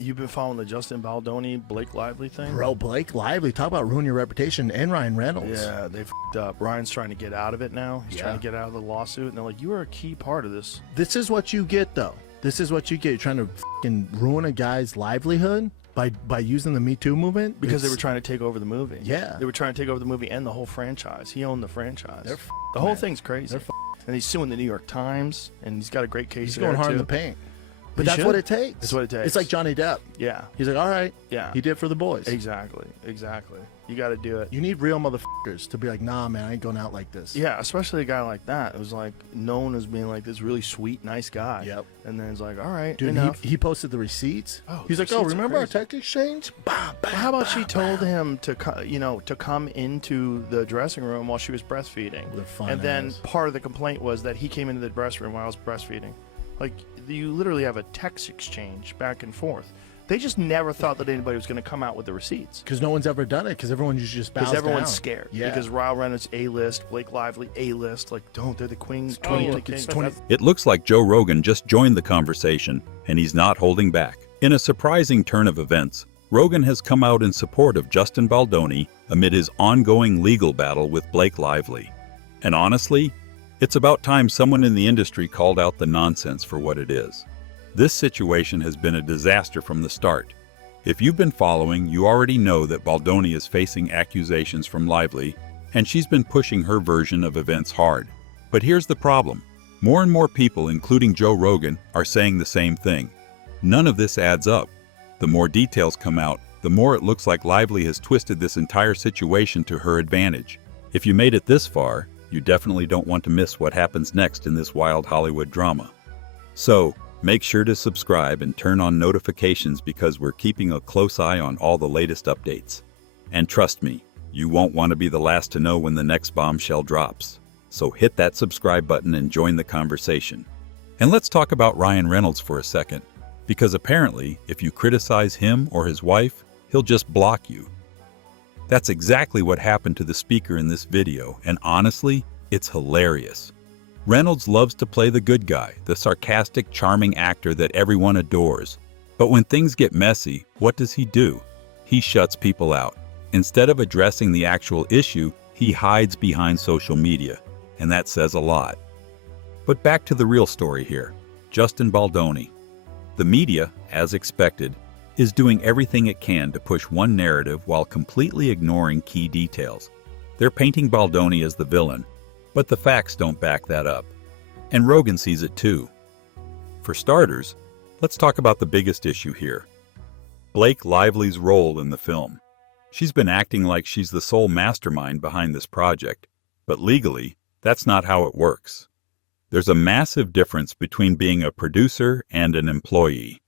You've been following the Justin Baldoni, Blake Lively thing? Bro, Blake Lively, talk about ruin your reputation, and Ryan Reynolds. Yeah, they f***ed up. Ryan's trying to get out of it now. He's trying to get out of the lawsuit, and they're like, you are a key part of this. This is what you get, though. This is what you get. You're trying to fucking ruin a guy's livelihood by using the Me Too movement. Because they were trying to take over the movie. Yeah. They were trying to take over the movie and the whole franchise. He owned the franchise. They're the whole man. thing's crazy. They're and he's suing the New York Times, and he's got a great case He's there, going hard too. in the paint. But He that's should. what it takes. That's what it takes. It's like Johnny Depp. Yeah. He's like, all right. Yeah. He did it for the boys. Exactly. You got to do it. You need real motherfuckers to be like, nah, man, I ain't going out like this. Yeah, especially a guy like that. It was like known as being like this really sweet, nice guy. Yep. And then it's like, all right, Dude, enough. he posted the receipts. Oh, He's the like, oh, receipts are remember our crazy. text exchange? Bah, bah, Well, how about bah, she bah. told him to come into the dressing room while she was breastfeeding, With a fun and then ass. part of the complaint was that he came into the dressing room while I was breastfeeding. Like, you literally have a text exchange back and forth. They just never thought that anybody was going to come out with the receipts. Because no one's ever done it, because everyone usually just bows Because everyone's down. scared. Yeah. Because Ryan Reynolds A-list, Blake Lively A-list. Like, they're the queen. Oh, the look, king. it's 20 It looks like Joe Rogan just joined the conversation, and he's not holding back. In a surprising turn of events, Rogan has come out in support of Justin Baldoni amid his ongoing legal battle with Blake Lively. And honestly, it's about time someone in the industry called out the nonsense for what it is. This situation has been a disaster from the start. If you've been following, you already know that Baldoni is facing accusations from Lively, and she's been pushing her version of events hard. But here's the problem. More and more people, including Joe Rogan, are saying the same thing. None of this adds up. The more details come out, the more it looks like Lively has twisted this entire situation to her advantage. If you made it this far, you definitely don't want to miss what happens next in this wild Hollywood drama. So, make sure to subscribe and turn on notifications because we're keeping a close eye on all the latest updates. And trust me, you won't want to be the last to know when the next bombshell drops. So hit that subscribe button and join the conversation. And let's talk about Ryan Reynolds for a second, because apparently, if you criticize him or his wife, he'll just block you. That's exactly what happened to the speaker in this video, and honestly, it's hilarious. Reynolds loves to play the good guy, the sarcastic, charming actor that everyone adores. But when things get messy, what does he do? He shuts people out. Instead of addressing the actual issue, he hides behind social media, and that says a lot. But back to the real story here, Justin Baldoni. The media, as expected, is doing everything it can to push one narrative while completely ignoring key details. They're painting Baldoni as the villain, but the facts don't back that up. And Rogan sees it too. For starters, let's talk about the biggest issue here. Blake Lively's role in the film. She's been acting like she's the sole mastermind behind this project, but legally, that's not how it works. There's a massive difference between being a producer and an employee.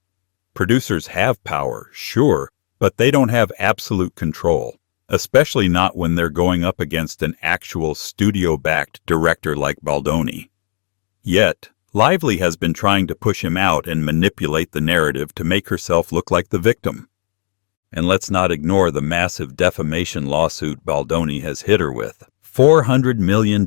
Producers have power, sure, but they don't have absolute control, especially not when they're going up against an actual studio-backed director like Baldoni. Yet, Lively has been trying to push him out and manipulate the narrative to make herself look like the victim. And let's not ignore the massive defamation lawsuit Baldoni has hit her with. $400 million.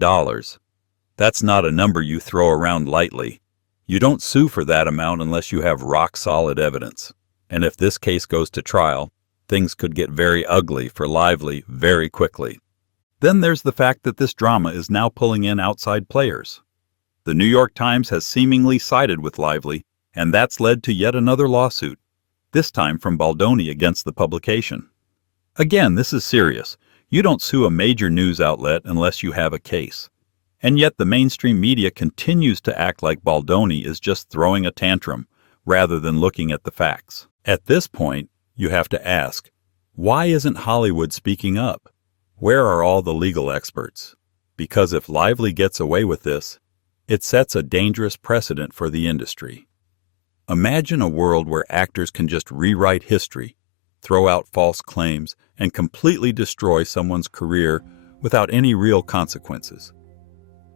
That's not a number you throw around lightly. You don't sue for that amount unless you have rock-solid evidence. And if this case goes to trial, things could get very ugly for Lively very quickly. Then there's the fact that this drama is now pulling in outside players. The New York Times has seemingly sided with Lively, and that's led to yet another lawsuit, this time from Baldoni against the publication. Again, this is serious. You don't sue a major news outlet unless you have a case. And yet the mainstream media continues to act like Baldoni is just throwing a tantrum, rather than looking at the facts. At this point, you have to ask, why isn't Hollywood speaking up? Where are all the legal experts? Because if Lively gets away with this, it sets a dangerous precedent for the industry. Imagine a world where actors can just rewrite history, throw out false claims, and completely destroy someone's career without any real consequences.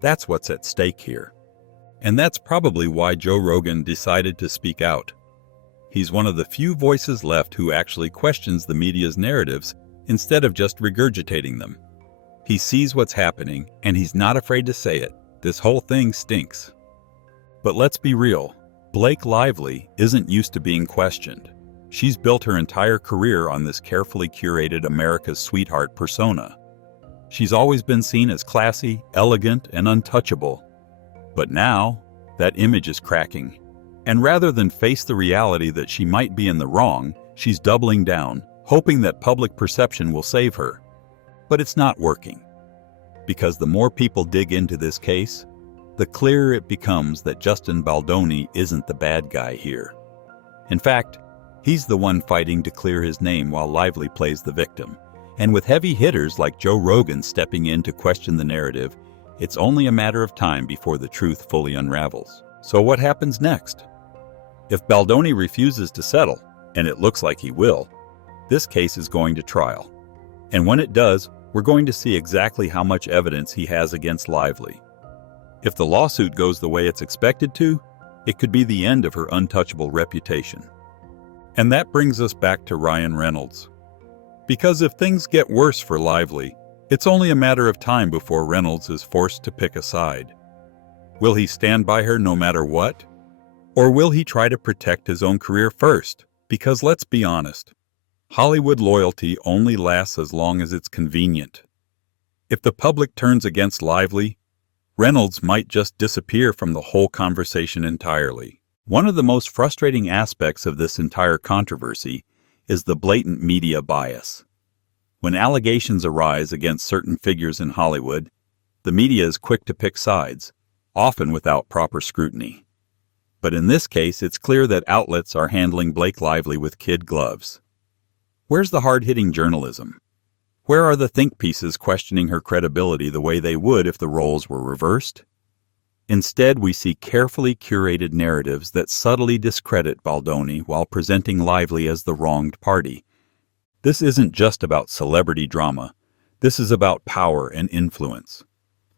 That's what's at stake here. And that's probably why Joe Rogan decided to speak out. He's one of the few voices left who actually questions the media's narratives instead of just regurgitating them. He sees what's happening, and he's not afraid to say it. This whole thing stinks. But let's be real. Blake Lively isn't used to being questioned. She's built her entire career on this carefully curated America's sweetheart persona. She's always been seen as classy, elegant, and untouchable. But now, that image is cracking. And rather than face the reality that she might be in the wrong, she's doubling down, hoping that public perception will save her. But it's not working. Because the more people dig into this case, the clearer it becomes that Justin Baldoni isn't the bad guy here. In fact, he's the one fighting to clear his name while Lively plays the victim. And with heavy hitters like Joe Rogan stepping in to question the narrative, it's only a matter of time before the truth fully unravels. So what happens next? If Baldoni refuses to settle, and it looks like he will, this case is going to trial. And when it does, we're going to see exactly how much evidence he has against Lively. If the lawsuit goes the way it's expected to, it could be the end of her untouchable reputation. And that brings us back to Ryan Reynolds. Because if things get worse for Lively, it's only a matter of time before Reynolds is forced to pick a side. Will he stand by her no matter what? Or will he try to protect his own career first? Because let's be honest, Hollywood loyalty only lasts as long as it's convenient. If the public turns against Lively, Reynolds might just disappear from the whole conversation entirely. One of the most frustrating aspects of this entire controversy is the blatant media bias. When allegations arise against certain figures in Hollywood, the media is quick to pick sides, often without proper scrutiny. But in this case, it's clear that outlets are handling Blake Lively with kid gloves. Where's the hard-hitting journalism? Where are the think pieces questioning her credibility the way they would if the roles were reversed? Instead, we see carefully curated narratives that subtly discredit Baldoni while presenting Lively as the wronged party. This isn't just about celebrity drama. This is about power and influence.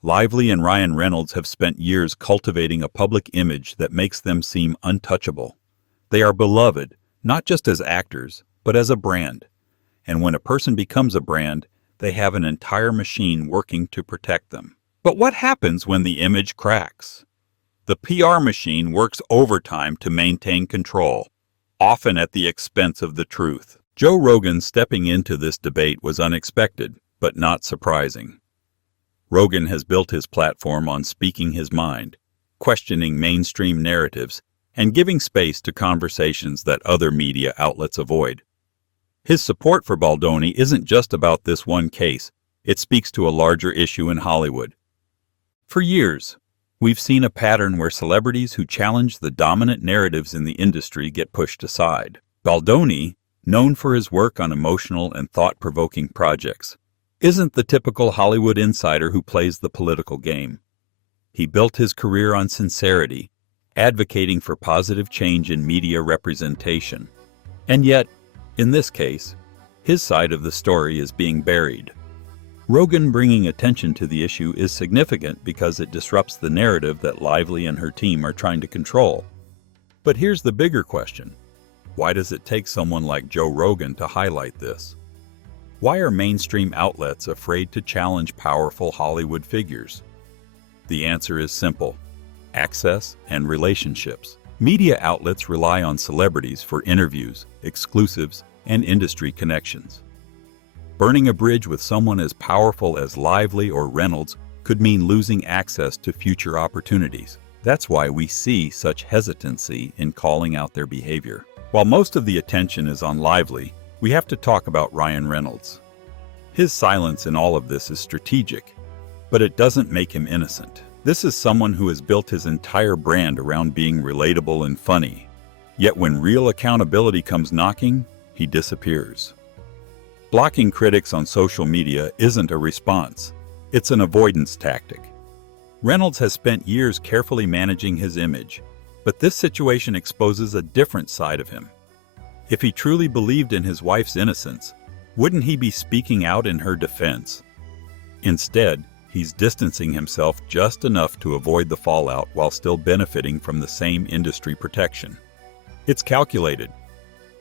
Lively and Ryan Reynolds have spent years cultivating a public image that makes them seem untouchable. They are beloved, not just as actors, but as a brand. And when a person becomes a brand, they have an entire machine working to protect them. But what happens when the image cracks? The PR machine works overtime to maintain control, often at the expense of the truth. Joe Rogan stepping into this debate was unexpected, but not surprising. Rogan has built his platform on speaking his mind, questioning mainstream narratives, and giving space to conversations that other media outlets avoid. His support for Baldoni isn't just about this one case, it speaks to a larger issue in Hollywood. For years, we've seen a pattern where celebrities who challenge the dominant narratives in the industry get pushed aside. Baldoni, known for his work on emotional and thought-provoking projects, isn't the typical Hollywood insider who plays the political game. He built his career on sincerity, advocating for positive change in media representation. And yet, in this case, his side of the story is being buried. Rogan bringing attention to the issue is significant because it disrupts the narrative that Lively and her team are trying to control. But here's the bigger question. Why does it take someone like Joe Rogan to highlight this? Why are mainstream outlets afraid to challenge powerful Hollywood figures? The answer is simple: access and relationships. Media outlets rely on celebrities for interviews, exclusives, and industry connections. Burning a bridge with someone as powerful as Lively or Reynolds could mean losing access to future opportunities. That's why we see such hesitancy in calling out their behavior. While most of the attention is on Lively, we have to talk about Ryan Reynolds. His silence in all of this is strategic, but it doesn't make him innocent. This is someone who has built his entire brand around being relatable and funny. Yet when real accountability comes knocking, he disappears. Blocking critics on social media isn't a response. It's an avoidance tactic. Reynolds has spent years carefully managing his image, but this situation exposes a different side of him. If he truly believed in his wife's innocence, wouldn't he be speaking out in her defense? Instead, he's distancing himself just enough to avoid the fallout while still benefiting from the same industry protection. It's calculated.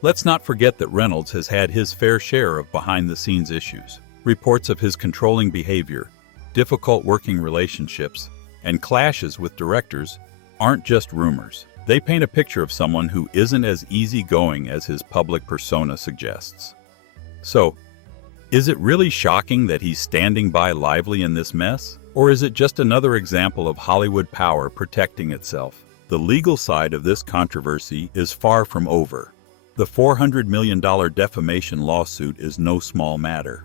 Let's not forget that Reynolds has had his fair share of behind-the-scenes issues. Reports of his controlling behavior, difficult working relationships, and clashes with directors aren't just rumors. They paint a picture of someone who isn't as easygoing as his public persona suggests. So, is it really shocking that he's standing by Lively in this mess? Or is it just another example of Hollywood power protecting itself? The legal side of this controversy is far from over. The $400 million defamation lawsuit is no small matter.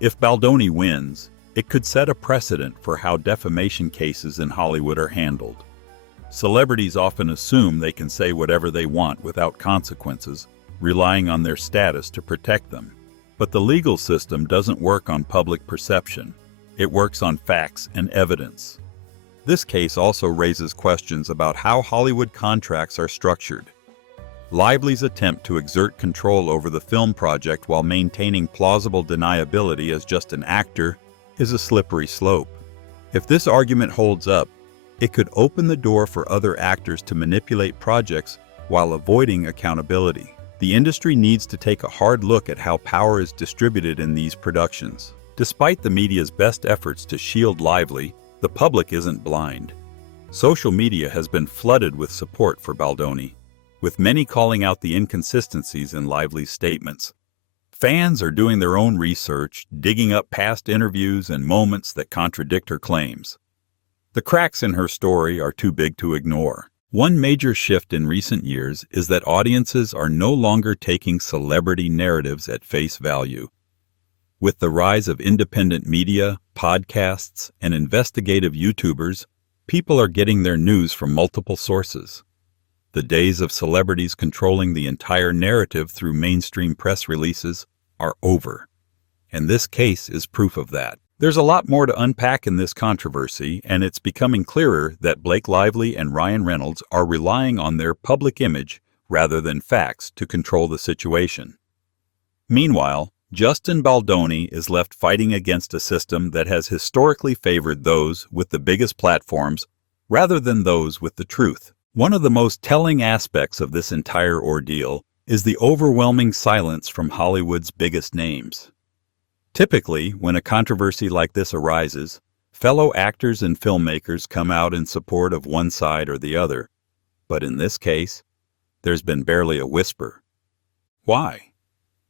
If Baldoni wins, it could set a precedent for how defamation cases in Hollywood are handled. Celebrities often assume they can say whatever they want without consequences, relying on their status to protect them. But the legal system doesn't work on public perception. It works on facts and evidence. This case also raises questions about how Hollywood contracts are structured. Lively's attempt to exert control over the film project while maintaining plausible deniability as just an actor is a slippery slope. If this argument holds up, it could open the door for other actors to manipulate projects while avoiding accountability. The industry needs to take a hard look at how power is distributed in these productions. Despite the media's best efforts to shield Lively, the public isn't blind. Social media has been flooded with support for Baldoni, with many calling out the inconsistencies in Lively's statements. Fans are doing their own research, digging up past interviews and moments that contradict her claims. The cracks in her story are too big to ignore. One major shift in recent years is that audiences are no longer taking celebrity narratives at face value. With the rise of independent media, podcasts, and investigative YouTubers, people are getting their news from multiple sources. The days of celebrities controlling the entire narrative through mainstream press releases are over, and this case is proof of that. There's a lot more to unpack in this controversy, and it's becoming clearer that Blake Lively and Ryan Reynolds are relying on their public image rather than facts to control the situation. Meanwhile, Justin Baldoni is left fighting against a system that has historically favored those with the biggest platforms rather than those with the truth. One of the most telling aspects of this entire ordeal is the overwhelming silence from Hollywood's biggest names. Typically, when a controversy like this arises, fellow actors and filmmakers come out in support of one side or the other. But in this case, there's been barely a whisper. Why?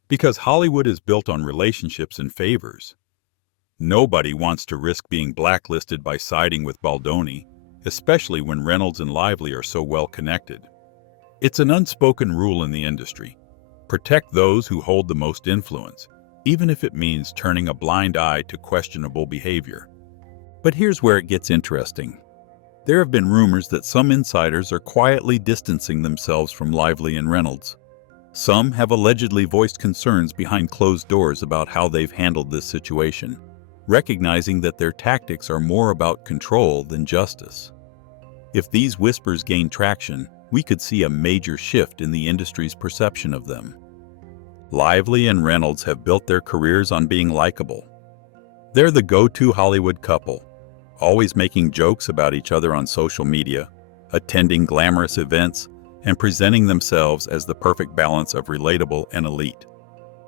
Because Hollywood is built on relationships and favors. Nobody wants to risk being blacklisted by siding with Baldoni, especially when Reynolds and Lively are so well connected. It's an unspoken rule in the industry. Protect those who hold the most influence, even if it means turning a blind eye to questionable behavior. But here's where it gets interesting. There have been rumors that some insiders are quietly distancing themselves from Lively and Reynolds. Some have allegedly voiced concerns behind closed doors about how they've handled this situation, recognizing that their tactics are more about control than justice. If these whispers gain traction, we could see a major shift in the industry's perception of them. Lively and Reynolds have built their careers on being likable. They're the go-to Hollywood couple, always making jokes about each other on social media, attending glamorous events, and presenting themselves as the perfect balance of relatable and elite.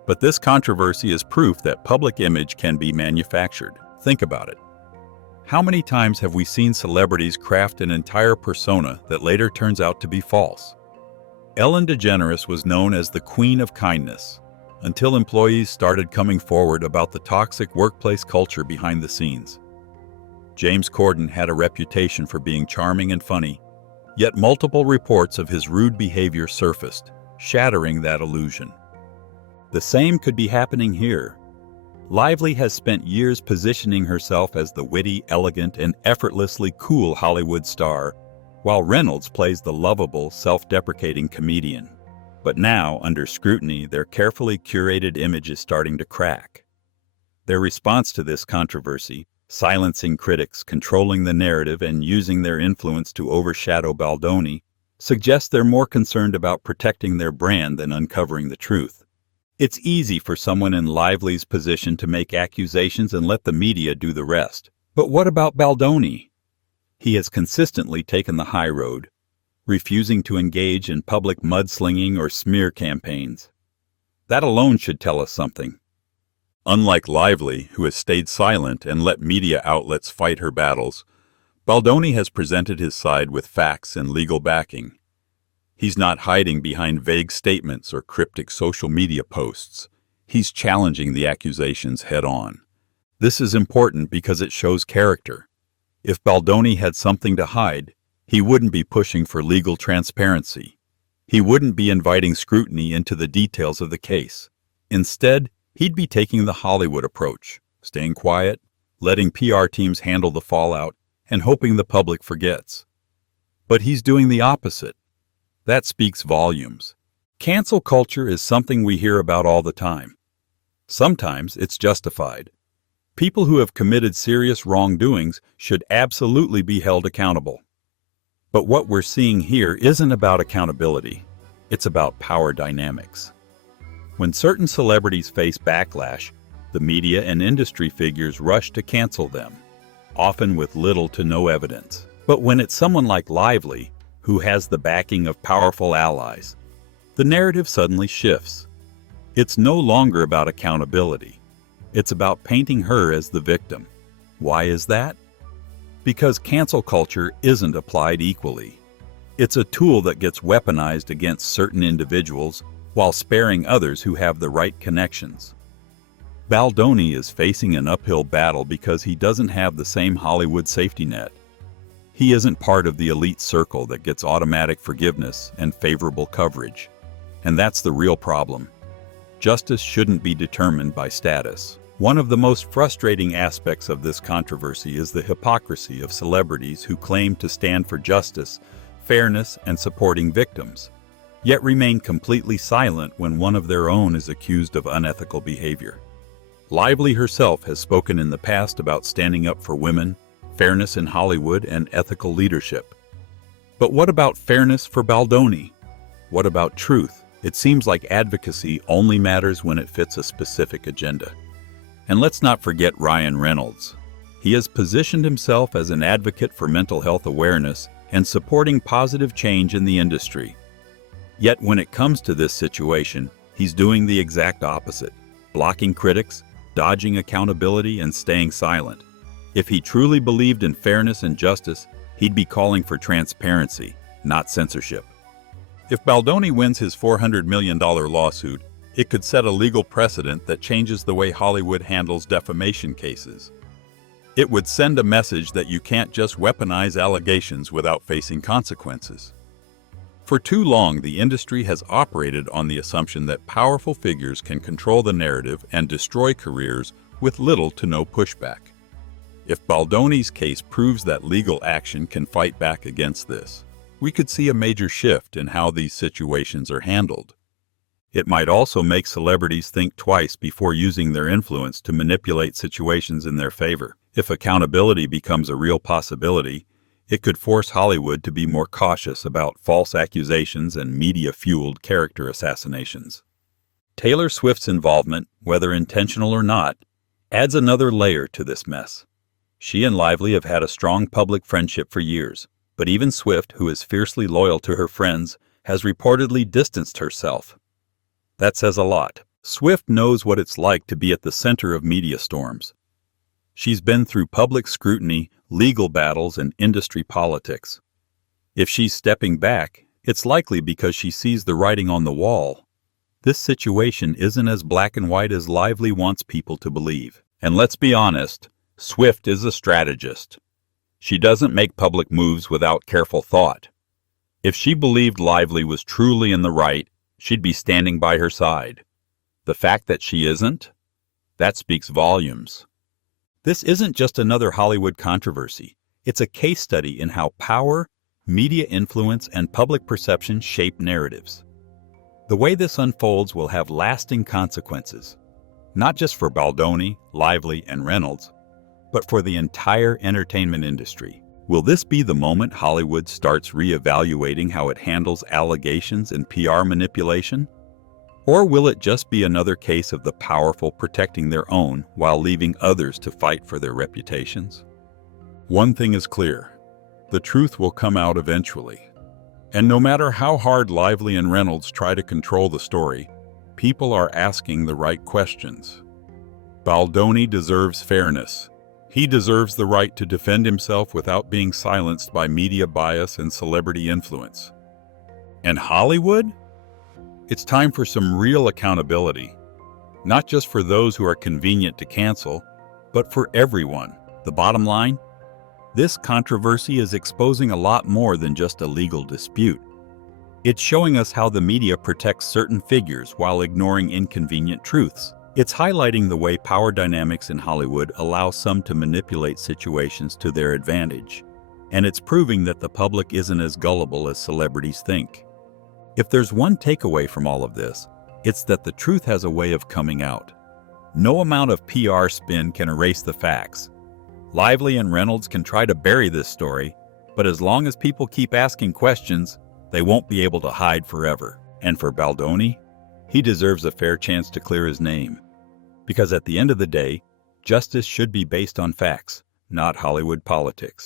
But this controversy is proof that public image can be manufactured. Think about it. How many times have we seen celebrities craft an entire persona that later turns out to be false? Ellen DeGeneres was known as the Queen of Kindness, until employees started coming forward about the toxic workplace culture behind the scenes. James Corden had a reputation for being charming and funny, yet multiple reports of his rude behavior surfaced, shattering that illusion. The same could be happening here. Lively has spent years positioning herself as the witty, elegant, and effortlessly cool Hollywood star, while Reynolds plays the lovable, self-deprecating comedian. But now, under scrutiny, their carefully curated image is starting to crack. Their response to this controversy, silencing critics, controlling the narrative, and using their influence to overshadow Baldoni, suggests they're more concerned about protecting their brand than uncovering the truth. It's easy for someone in Lively's position to make accusations and let the media do the rest. But what about Baldoni? He has consistently taken the high road, refusing to engage in public mudslinging or smear campaigns. That alone should tell us something. Unlike Lively, who has stayed silent and let media outlets fight her battles, Baldoni has presented his side with facts and legal backing. He's not hiding behind vague statements or cryptic social media posts. He's challenging the accusations head-on. This is important because it shows character. If Baldoni had something to hide, he wouldn't be pushing for legal transparency. He wouldn't be inviting scrutiny into the details of the case. Instead, he'd be taking the Hollywood approach, staying quiet, letting PR teams handle the fallout, and hoping the public forgets. But he's doing the opposite. That speaks volumes. Cancel culture is something we hear about all the time. Sometimes it's justified. People who have committed serious wrongdoings should absolutely be held accountable. But what we're seeing here isn't about accountability. It's about power dynamics. When certain celebrities face backlash, the media and industry figures rush to cancel them, often with little to no evidence. But when it's someone like Lively, who has the backing of powerful allies, the narrative suddenly shifts. It's no longer about accountability. It's about painting her as the victim. Why is that? Because cancel culture isn't applied equally. It's a tool that gets weaponized against certain individuals while sparing others who have the right connections. Baldoni is facing an uphill battle because he doesn't have the same Hollywood safety net. He isn't part of the elite circle that gets automatic forgiveness and favorable coverage. And that's the real problem. Justice shouldn't be determined by status. One of the most frustrating aspects of this controversy is the hypocrisy of celebrities who claim to stand for justice, fairness, and supporting victims, yet remain completely silent when one of their own is accused of unethical behavior. Lively herself has spoken in the past about standing up for women, fairness in Hollywood, and ethical leadership. But what about fairness for Baldoni? What about truth? It seems like advocacy only matters when it fits a specific agenda. And let's not forget Ryan Reynolds. He has positioned himself as an advocate for mental health awareness and supporting positive change in the industry. Yet when it comes to this situation, he's doing the exact opposite, blocking critics, dodging accountability, and staying silent. If he truly believed in fairness and justice, he'd be calling for transparency, not censorship. If Baldoni wins his $400 million lawsuit, it could set a legal precedent that changes the way Hollywood handles defamation cases. It would send a message that you can't just weaponize allegations without facing consequences. For too long, the industry has operated on the assumption that powerful figures can control the narrative and destroy careers with little to no pushback. If Baldoni's case proves that legal action can fight back against this, we could see a major shift in how these situations are handled. It might also make celebrities think twice before using their influence to manipulate situations in their favor. If accountability becomes a real possibility, it could force Hollywood to be more cautious about false accusations and media-fueled character assassinations. Taylor Swift's involvement, whether intentional or not, adds another layer to this mess. She and Lively have had a strong public friendship for years, but even Swift, who is fiercely loyal to her friends, has reportedly distanced herself. That says a lot. Swift knows what it's like to be at the center of media storms. She's been through public scrutiny, legal battles, and industry politics. If she's stepping back, it's likely because she sees the writing on the wall. This situation isn't as black and white as Lively wants people to believe. And let's be honest, Swift is a strategist. She doesn't make public moves without careful thought. If she believed Lively was truly in the right, she'd be standing by her side. The fact that she isn't, that speaks volumes. This isn't just another Hollywood controversy. It's a case study in how power, media influence, and public perception shape narratives. The way this unfolds will have lasting consequences, not just for Baldoni, Lively, and Reynolds, but for the entire entertainment industry. Will this be the moment Hollywood starts reevaluating how it handles allegations and PR manipulation? Or will it just be another case of the powerful protecting their own while leaving others to fight for their reputations? One thing is clear: the truth will come out eventually. And no matter how hard Lively and Reynolds try to control the story, people are asking the right questions. Baldoni deserves fairness. He deserves the right to defend himself without being silenced by media bias and celebrity influence. And Hollywood? It's time for some real accountability. Not just for those who are convenient to cancel, but for everyone. The bottom line? This controversy is exposing a lot more than just a legal dispute. It's showing us how the media protects certain figures while ignoring inconvenient truths. It's highlighting the way power dynamics in Hollywood allow some to manipulate situations to their advantage. And it's proving that the public isn't as gullible as celebrities think. If there's one takeaway from all of this, it's that the truth has a way of coming out. No amount of PR spin can erase the facts. Lively and Reynolds can try to bury this story, but as long as people keep asking questions, they won't be able to hide forever. And for Baldoni, he deserves a fair chance to clear his name. Because at the end of the day, justice should be based on facts, not Hollywood politics.